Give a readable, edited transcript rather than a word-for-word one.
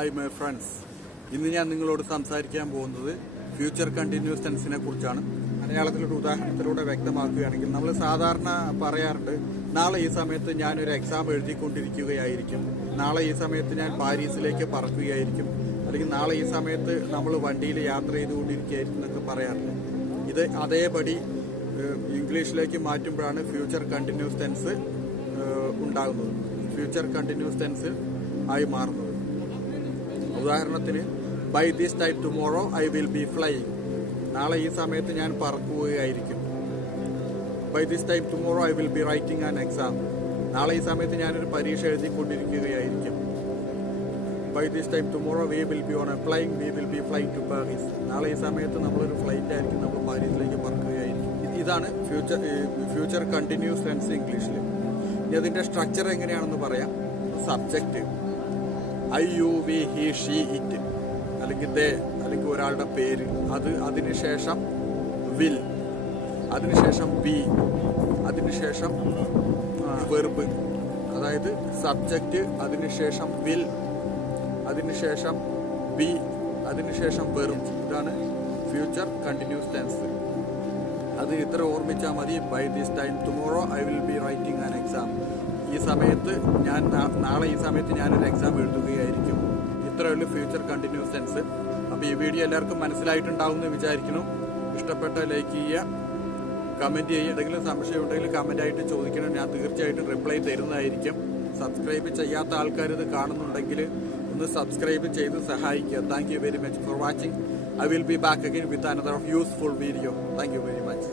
Hi my friends, ഇന്ന് ഞാൻ നിങ്ങളോട് സംസാരിക്കാൻ പോകുന്നത് ഫ്യൂച്ചർ കണ്ടിന്യൂസ് ടെൻസിനെ കുറിച്ചാണ്. മലയാളത്തിലൊരു ഉദാഹരണത്തിലൂടെ വ്യക്തമാക്കുകയാണെങ്കിൽ നമ്മൾ സാധാരണ പറയാറുണ്ട്, നാളെ ഈ സമയത്ത് ഞാനൊരു എക്സാം എഴുതിക്കൊണ്ടിരിക്കുകയായിരിക്കും, നാളെ ഈ സമയത്ത് ഞാൻ പാരീസിലേക്ക് പറക്കുകയായിരിക്കും, അല്ലെങ്കിൽ നാളെ ഈ സമയത്ത് നമ്മൾ വണ്ടിയിൽ യാത്ര ചെയ്തുകൊണ്ടിരിക്കുകയായിരിക്കും എന്നൊക്കെ പറയാറുണ്ട്. ഇത് അതേപടി ഇംഗ്ലീഷിലേക്ക് മാറ്റുമ്പോഴാണ് ഫ്യൂച്ചർ കണ്ടിന്യൂസ് ടെൻസ് ഉണ്ടാകുന്നത്, ഫ്യൂച്ചർ കണ്ടിന്യൂസ് ടെൻസ് ആയി മാറുന്നത്. ഉദാഹരണത്തിന്, by this time tomorrow I will be flying, നാളെ ഈ സമയത്ത് ഞാൻ പറക്കുകയായിരിക്കും. By this time tomorrow I will be writing an exam, നാളെ ഈ സമയത്ത് ഞാനൊരു പരീക്ഷ എഴുതിക്കൊണ്ടിരിക്കുകയായിരിക്കും. By this time tomorrow we will be on a plane, we will be flying to Paris, നാളെ ഈ സമയത്ത് നമ്മളൊരു ഫ്ലൈറ്റ് ആയിരിക്കും, നമ്മൾ പാരീസിലേക്ക് പറക്കുകയായിരിക്കും. ഇതാണ് ഫ്യൂച്ചർ കണ്ടിന്യൂസ് ടെൻസ് ഇംഗ്ലീഷിൽ. ഇനി അതിന്റെ സ്ട്രക്ചർ എങ്ങനെയാണെന്ന് പറയാം. Subject I, you, we, he, she, it, അല്ലെങ്കിൽ ദേ, അല്ലെങ്കിൽ ഒരാളുടെ പേര്, അതിനുശേഷം വിൽ, അതിനുശേഷം ബി, അതിനുശേഷം വെർബ്, അതായത് സബ്ജക്റ്റ്, അതിനുശേഷം വിൽ, അതിനുശേഷം ബി, അതിനുശേഷം വെർബ്. ഇതാണ് ഫ്യൂച്ചർ കണ്ടിന്യൂസ് ടെൻസ്. അത് ഇത്ര ഓർമ്മിച്ചാൽ മതി. By this time tomorrow I will be writing an exam, ഈ സമയത്ത് നാളെ ഈ സമയത്ത് ഞാനൊരു എക്സാം എഴുതുകയായിരിക്കും. ഇത്രയുള്ളൂ ഫ്യൂച്ചർ കണ്ടിന്യൂസ് ടെൻസ്. അപ്പോൾ ഈ വീഡിയോ എല്ലാവർക്കും മനസ്സിലായിട്ടുണ്ടാവും എന്ന് വിചാരിക്കുന്നു. ഇഷ്ടപ്പെട്ട ലൈക്ക് ചെയ്യുക, കമന്റ് ചെയ്യുക, എന്തെങ്കിലും സംശയം ഉണ്ടെങ്കിൽ കമന്റ് ആയിട്ട് ചോദിക്കണം, ഞാൻ തീർച്ചയായിട്ടും റിപ്ലൈ തരുന്നതായിരിക്കും. സബ്സ്ക്രൈബ് ചെയ്യാത്ത ആൾക്കാർ ഇത് കാണുന്നുണ്ടെങ്കിൽ ഒന്ന് സബ്സ്ക്രൈബ് ചെയ്ത് സഹായിക്കുക. Thank you very much for watching. I will be back again with another useful video. Thank you very much.